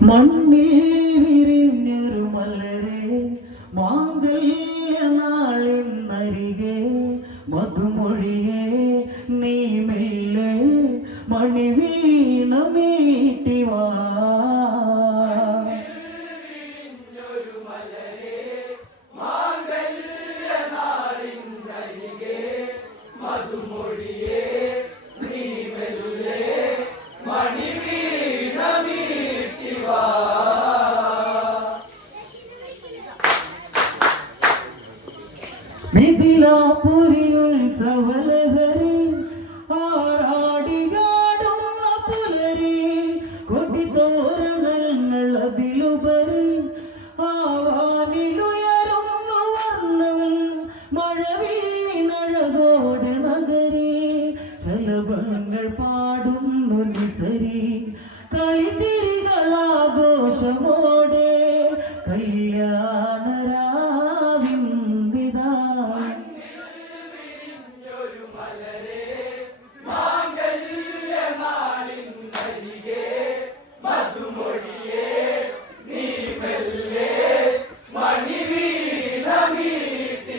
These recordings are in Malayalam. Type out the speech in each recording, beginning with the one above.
梦里 മിഥിലാപുരിയുത്സവലഹരി ആറാടിയാടുന്ന പുലരി കൊടിതോരണങ്ങൾ അതിലുപരി. ആവാനിലുയരുന്നു വർണം മഴ വീണഴകോട് നഗരി. ശലഭങ്ങൾ പാടുന്നു നിസരി. കളിച്ചിരികളാഘോഷമോടെ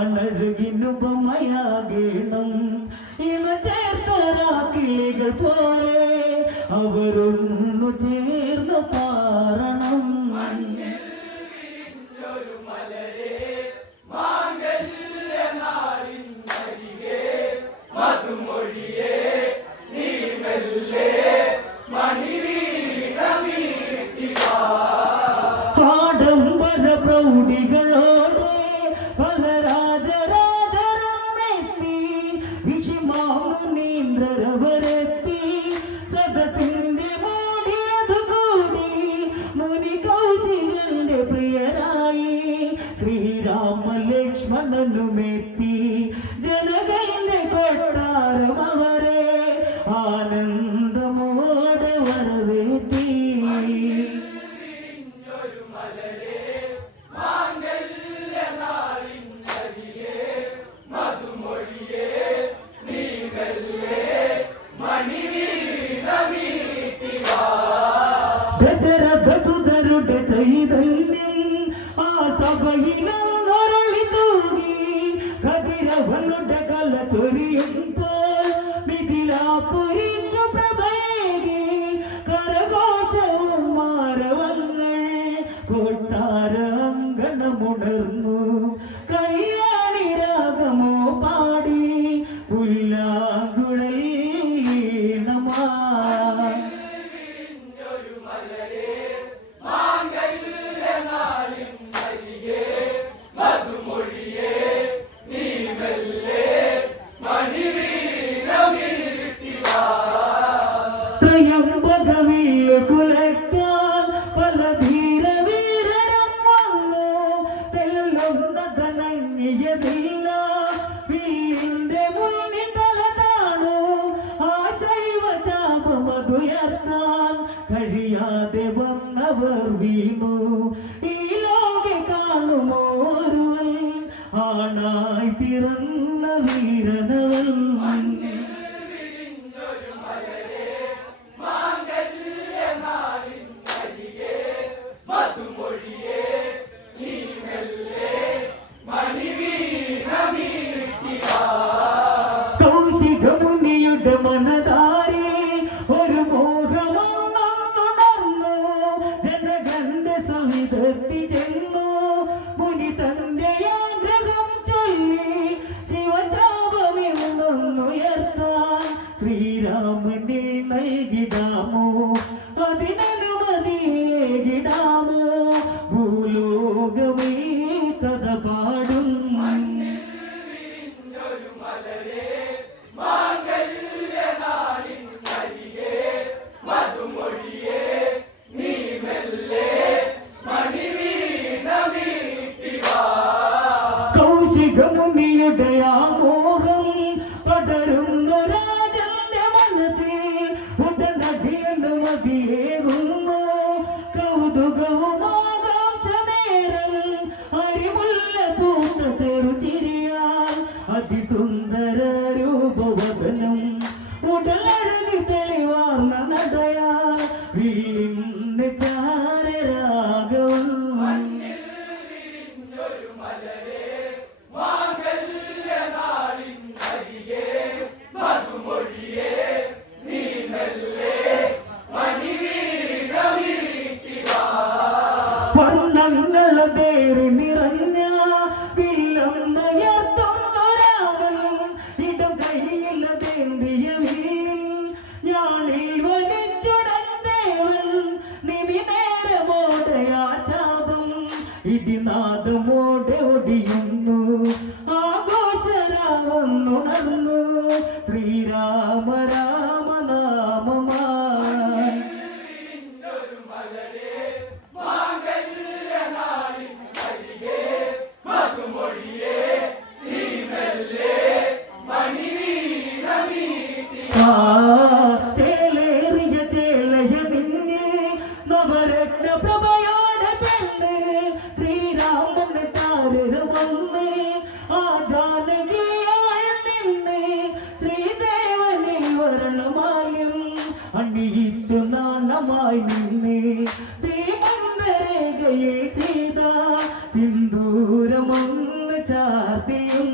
ആണഴുകിനുപമയാകണം ഇണ ചേർത്തൊരാ കിളികൾ പോലെ അവരൊന്നു ചേർന്ന് ലക്ഷ്മണനുമെത്തി ജനകന്റെ കൊട്ടാരങ്കണമുണർന്നു കഴിയാതെ വന്നവർ വീണു. നൽകിടാമോ? അതിനനുമതിയേകിടാമോ ഭൂലോകമേ കഥ പാടും. കൗശികമുനിയുടെ ആ വർണങ്ങളതേറി നിറഞ്ഞ വില്ലമ്മയർത്തുന്നൊരാവൻ ഇടം കയ്യിലതേന്തിയ വീൽ ഞാണിൽ വലിച്ചുടൻ ദേവൻ. നിമിനേരമോടെ ആ ചാപം. ഇടിനാദമോടെ ഒടിയുന്നു. ആഘോഷരാവുന്നുണർന്നു ശ്രീരാമ ചാർത്തിയും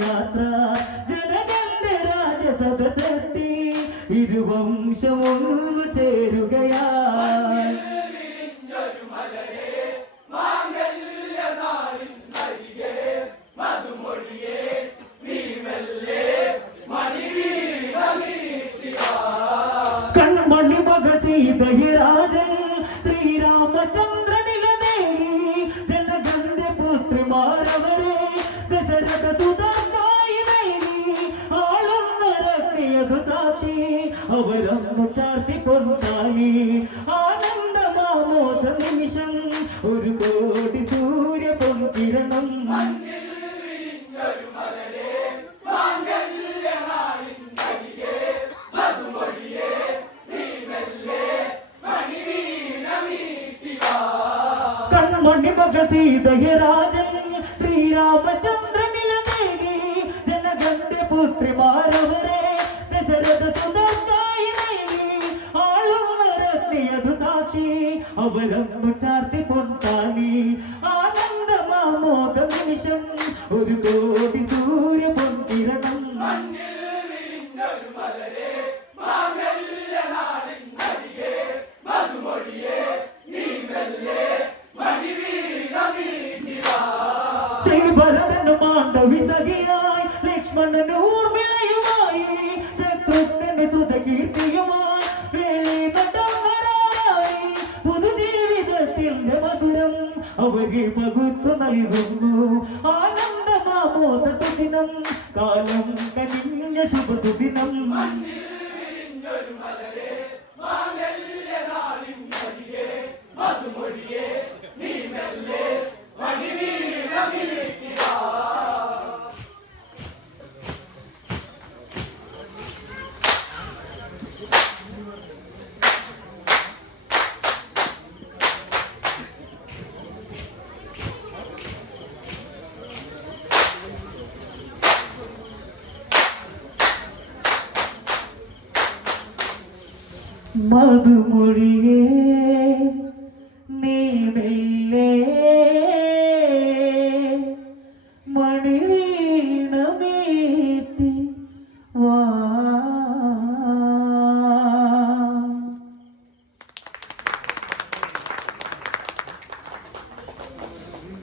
യാത്ര. ജനകന്റെ രാജസദസെത്തി ഇരുവംശമൊന്നു ചേരുകയായി കൺമണി മക സീതയരാജൻ സാക്ഷി അവരന്നു ചാർത്തി പൊന്താലി. ആനന്ദമാമോദ നിമിഷം ഒരു കോടി സൂര്യ പൊൻകിരണം. കൺമണി മക സീതയരാജൻ ശ്രീരാമചന്ദ്രനിലദേവി ജനകന്റെ പുത്രിമാരവരെ ചാർത്തി അവരെ പകുത്തു നൽകുന്നു. ആനന്ദമാമോദ സുദിനം കാലം കനിഞ്ഞ ശുഭസുദിനം. മധുമൊഴിയേ Madu